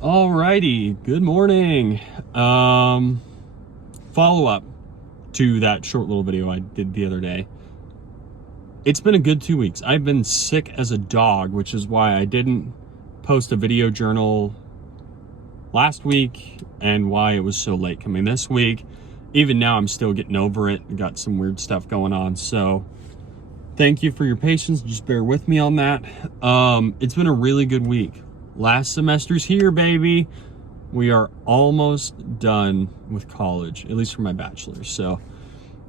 Alrighty, good morning. Follow up to that short little video I did the other day. It's been a good 2 weeks. I've been sick as a dog, which is why I didn't post a video journal last week and why it was so late coming this week. Even now, I'm still getting over it. Got some weird stuff going on. So thank you for your patience. Just bear with me on that. It's been a really good week. Last semester's here, baby. We are almost done with college, at least for my bachelor's. So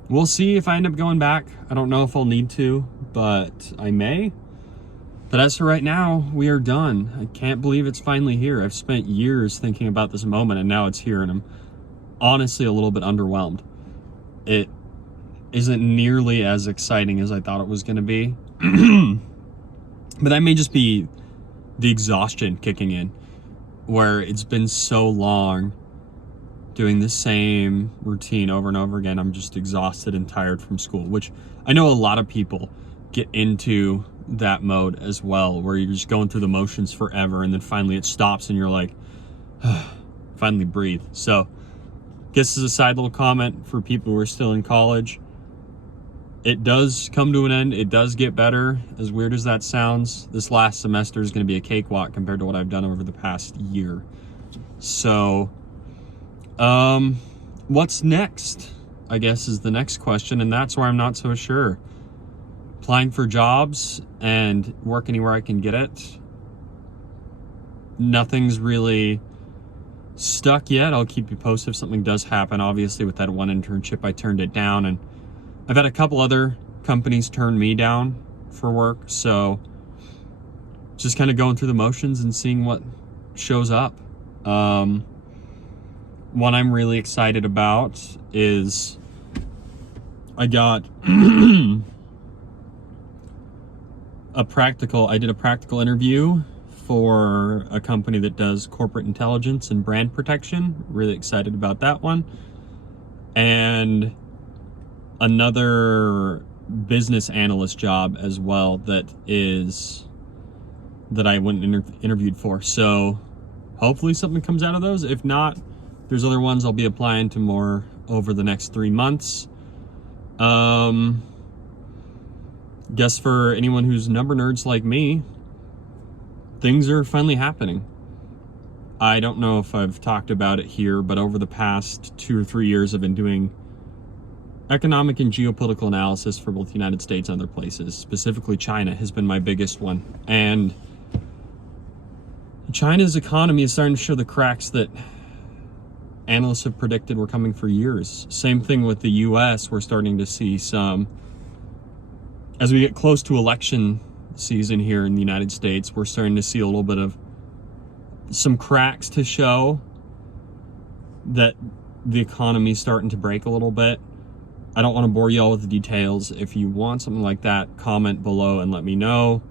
we'll see if I end up going back. I don't know if I'll need to, but I may. But as for right now, we are done. I can't believe it's finally here. I've spent years thinking about this moment, and now it's here, and I'm honestly a little bit underwhelmed. It isn't nearly as exciting as I thought it was going to be. But that may just be the exhaustion kicking in, where it's been so long doing the same routine over and over again. I'm just exhausted and tired from school, which I know a lot of people get into that mode as well, where you're just going through the motions forever and then finally it stops and you're like, finally breathe. So guess as a side little comment for people who are still in college, it does come to an end. It does get better, as weird as that sounds. This last semester is going to be a cakewalk compared to what I've done over the past year. So, what's next, I guess, is the next question, and that's where I'm not so sure. Applying for jobs and work anywhere I can get it. Nothing's really stuck yet. I'll keep you posted if something does happen. Obviously, with that one internship, I turned it down, and I've had a couple other companies turn me down for work, so just kind of going through the motions and seeing what shows up. One I'm really excited about is I got I did a practical interview for a company that does corporate intelligence and brand protection. Really excited about that one. And another business analyst job as well that I went and interviewed for. So hopefully something comes out of those. If not, there's other ones I'll be applying to more over the next 3 months. Guess for anyone who's number nerds like me, things are finally happening. I don't know if I've talked about it here, but over the past 2 or 3 years, I've been doing economic and geopolitical analysis for both the United States and other places. Specifically, China has been my biggest one. And China's economy is starting to show the cracks that analysts have predicted were coming for years. Same thing with the US. We're starting to see some, as we get close to election season here in the United States, we're starting to see a little bit of some cracks to show that the economy is starting to break a little bit. I don't want to bore you all with the details. If you want something like that, comment below and let me know.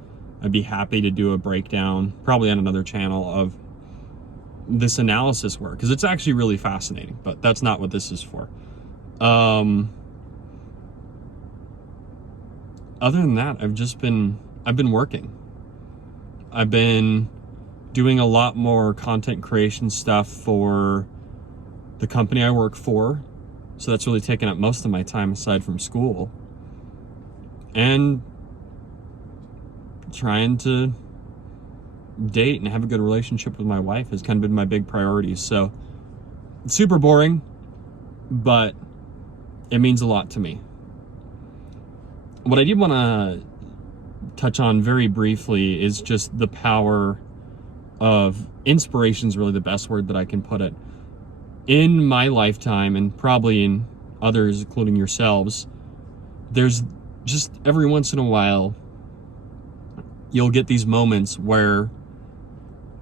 I'd be happy to do a breakdown, probably on another channel, of this analysis work, because it's actually really fascinating, but that's not what this is for. Other than that, I've been working. I've been doing a lot more content creation stuff for the company I work for. So that's really taken up most of my time aside from school. And trying to date and have a good relationship with my wife has kind of been my big priorities. So it's super boring, but it means a lot to me. What I did want to touch on very briefly is just the power of inspiration, is really the best word that I can put it. In my lifetime, and probably in others, including yourselves, there's just every once in a while, you'll get these moments where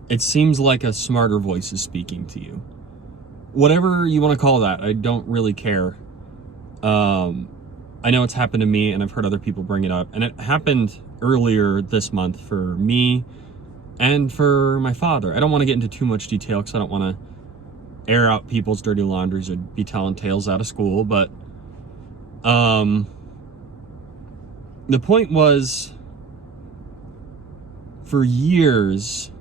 it seems like a smarter voice is speaking to you. Whatever you want to call that, I don't really care. I know it's happened to me, and I've heard other people bring it up. And it happened earlier this month for me and for my father. I don't want to get into too much detail because I don't want to air out people's dirty laundries or be telling tales out of school, but the point was, for years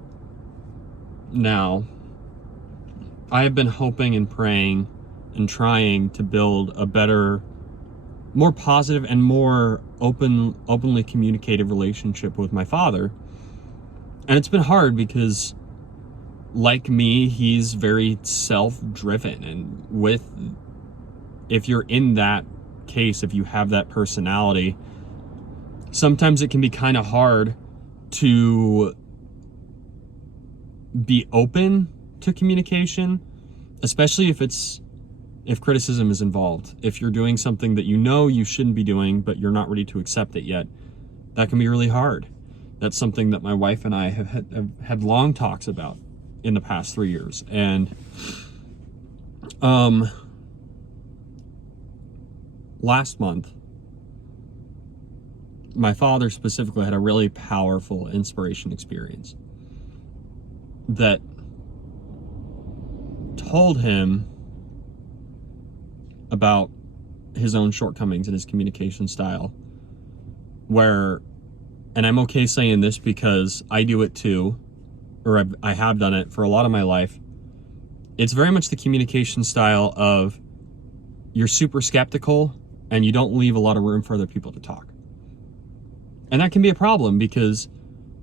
now, I have been hoping and praying and trying to build a better, more positive and more openly communicative relationship with my father. And it's been hard because, like me, he's very self-driven, and if you're in that case, if you have that personality, sometimes it can be kind of hard to be open to communication, especially if criticism is involved. If you're doing something that you know you shouldn't be doing, but you're not ready to accept it yet, that can be really hard. That's something that my wife and I have had long talks about in the past 3 years. And last month, my father specifically had a really powerful inspiration experience that told him about his own shortcomings in his communication style, and I'm okay saying this because I do it too, or I have done it for a lot of my life. It's very much the communication style of you're super skeptical and you don't leave a lot of room for other people to talk. And that can be a problem because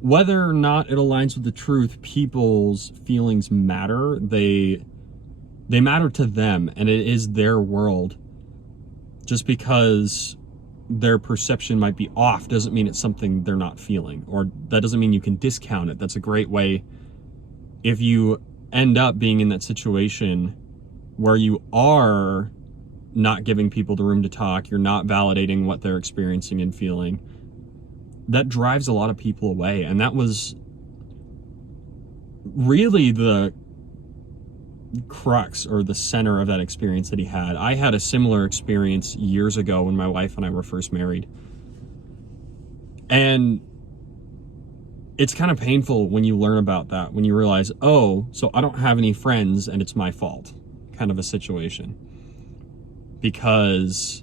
whether or not it aligns with the truth, people's feelings matter. They matter to them, and it is their world. Just because their perception might be off doesn't mean it's something they're not feeling, or that doesn't mean you can discount it. That's a great way, if you end up being in that situation where you are not giving people the room to talk, you're not validating what they're experiencing and feeling, that drives a lot of people away. And that was really the crux or the center of that experience that he had. I had a similar experience years ago when my wife and I were first married. And it's kind of painful when you learn about that, when you realize, oh, so I don't have any friends and it's my fault, kind of a situation. Because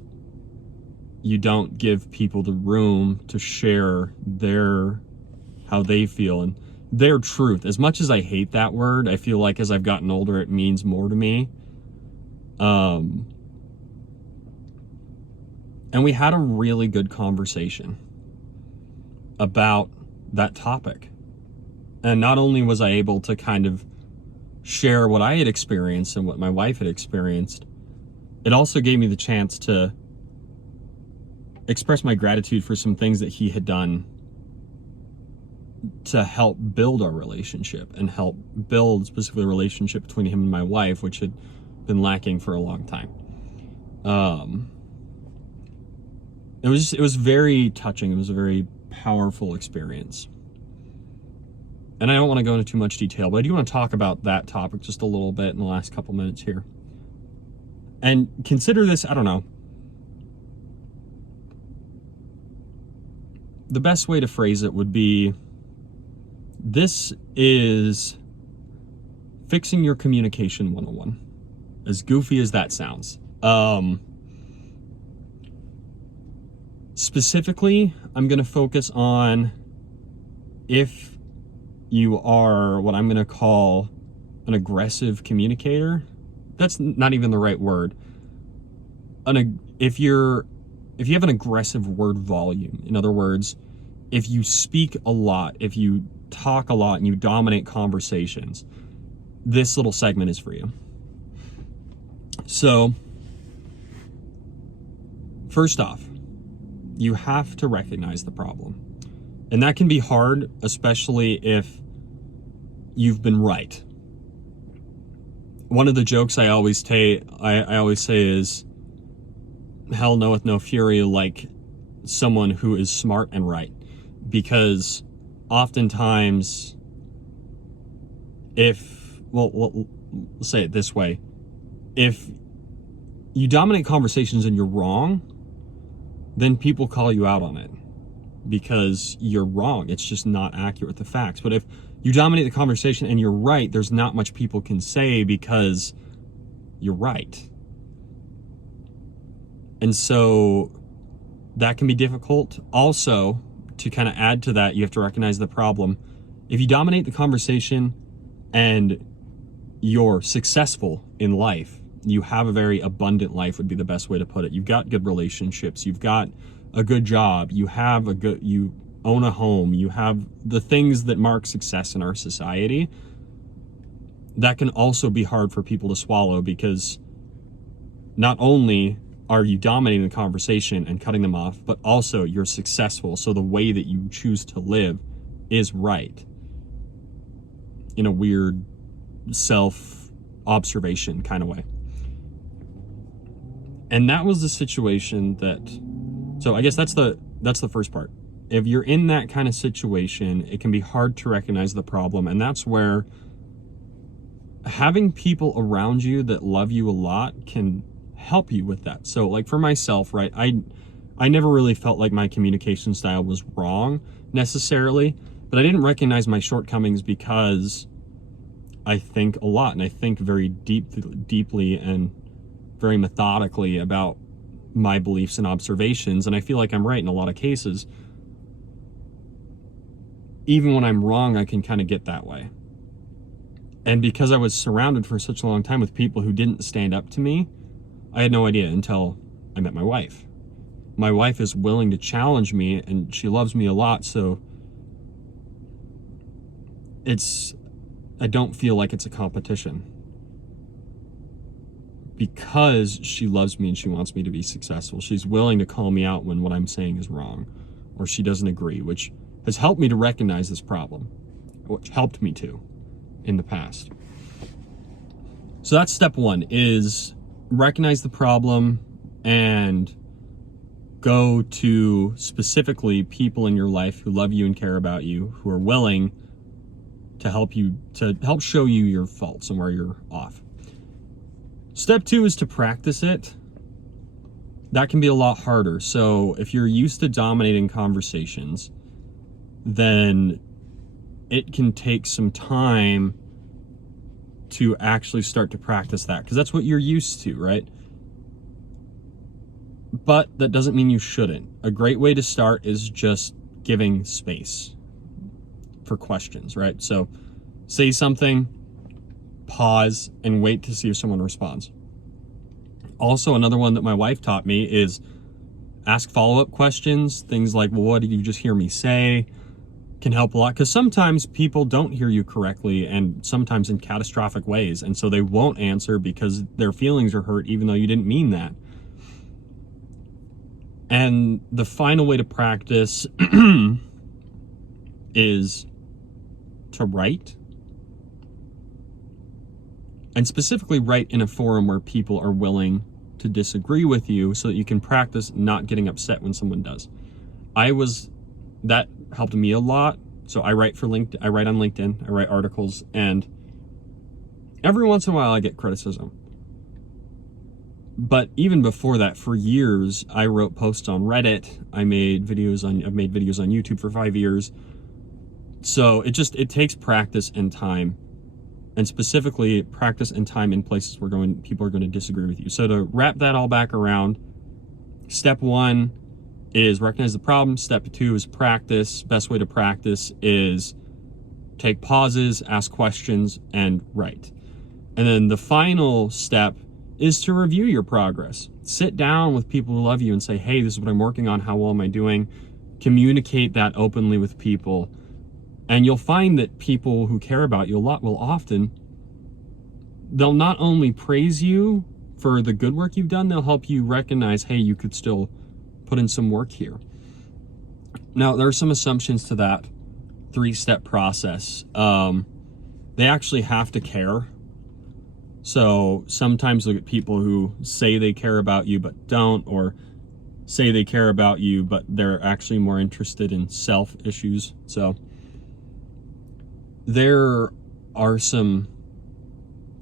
you don't give people the room to share how they feel and their truth. As much as I hate that word, I feel like as I've gotten older, it means more to me. And we had a really good conversation about that topic. And not only was I able to kind of share what I had experienced and what my wife had experienced, it also gave me the chance to express my gratitude for some things that he had done to help build our relationship and help build specifically a relationship between him and my wife, which had been lacking for a long time. It was very touching. It was a very powerful experience. And I don't want to go into too much detail, but I do want to talk about that topic just a little bit in the last couple minutes here. And consider this, I don't know, the best way to phrase it would be, this is fixing your communication 101. As goofy as that sounds. Specifically, I'm going to focus on if you are what I'm going to call an aggressive communicator. That's not even the right word. If you have an aggressive word volume, in other words, if you speak a lot, if you talk a lot and you dominate conversations, this little segment is for you. So, first off, you have to recognize the problem. And that can be hard, especially if you've been right. One of the jokes I always say is, hell knoweth no fury like someone who is smart and right. Because oftentimes, let's say it this way, if you dominate conversations and you're wrong, then people call you out on it because you're wrong. It's just not accurate with the facts. But if you dominate the conversation and you're right, there's not much people can say because you're right. And so that can be difficult. Also, to kind of add to that, you have to recognize the problem. If you dominate the conversation and you're successful in life. You have a very abundant life would be the best way to put it. You've got good relationships. You've got a good job. You own a home. You have the things that mark success in our society. That can also be hard for people to swallow, because not only are you dominating the conversation and cutting them off, but also you're successful. So the way that you choose to live is right, in a weird self-observation kind of way. And that was the situation so I guess that's the first part. If you're in that kind of situation, it can be hard to recognize the problem. And that's where having people around you that love you a lot can help you with that. So like for myself, right, I never really felt like my communication style was wrong necessarily, but I didn't recognize my shortcomings because I think a lot, and I think very deeply and very methodically about my beliefs and observations, and I feel like I'm right in a lot of cases. Even when I'm wrong, I can kind of get that way. And because I was surrounded for such a long time with people who didn't stand up to me, I had no idea until I met my wife. My wife is willing to challenge me, and she loves me a lot, so I don't feel like it's a competition, because she loves me and she wants me to be successful. She's willing to call me out when what I'm saying is wrong, or she doesn't agree, which has helped me to recognize this problem, which helped me to in the past. So that's step one, is recognize the problem and go to specifically people in your life who love you and care about you, who are willing to help show you your faults and where you're off. Step two is to practice it. That can be a lot harder. So if you're used to dominating conversations, then it can take some time to actually start to practice that, because that's what you're used to, right? But that doesn't mean you shouldn't. A great way to start is just giving space for questions, right? So say something, pause, and wait to see if someone responds. Also, another one that my wife taught me is ask follow-up questions. Things like, well, what did you just hear me say? Can help a lot, because sometimes people don't hear you correctly, and sometimes in catastrophic ways, and so they won't answer because their feelings are hurt even though you didn't mean that. And the final way to practice is to write, and specifically write in a forum where people are willing to disagree with you, so that you can practice not getting upset when someone does. That helped me a lot. So I write on LinkedIn, I write articles, and every once in a while I get criticism. But even before that, for years, I wrote posts on Reddit. I've made videos on YouTube for 5 years. So it takes practice and time, and specifically practice and time in places where people are going to disagree with you. So to wrap that all back around, step one is recognize the problem. Step two is practice. Best way to practice is take pauses, ask questions, and write. And then the final step is to review your progress. Sit down with people who love you and say, hey, this is what I'm working on. How well am I doing? Communicate that openly with people. And you'll find that people who care about you a lot they'll not only praise you for the good work you've done, they'll help you recognize, hey, you could still put in some work here. Now, there are some assumptions to that 3-step process. They actually have to care. So sometimes look at people who say they care about you but don't, or say they care about you but they're actually more interested in self issues. So there are some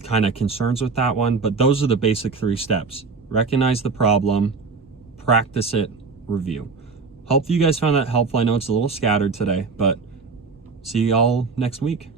kind of concerns with that one, but those are the basic 3 steps. Recognize the problem, practice it, review. Hope you guys found that helpful. I know it's a little scattered today, but see y'all next week.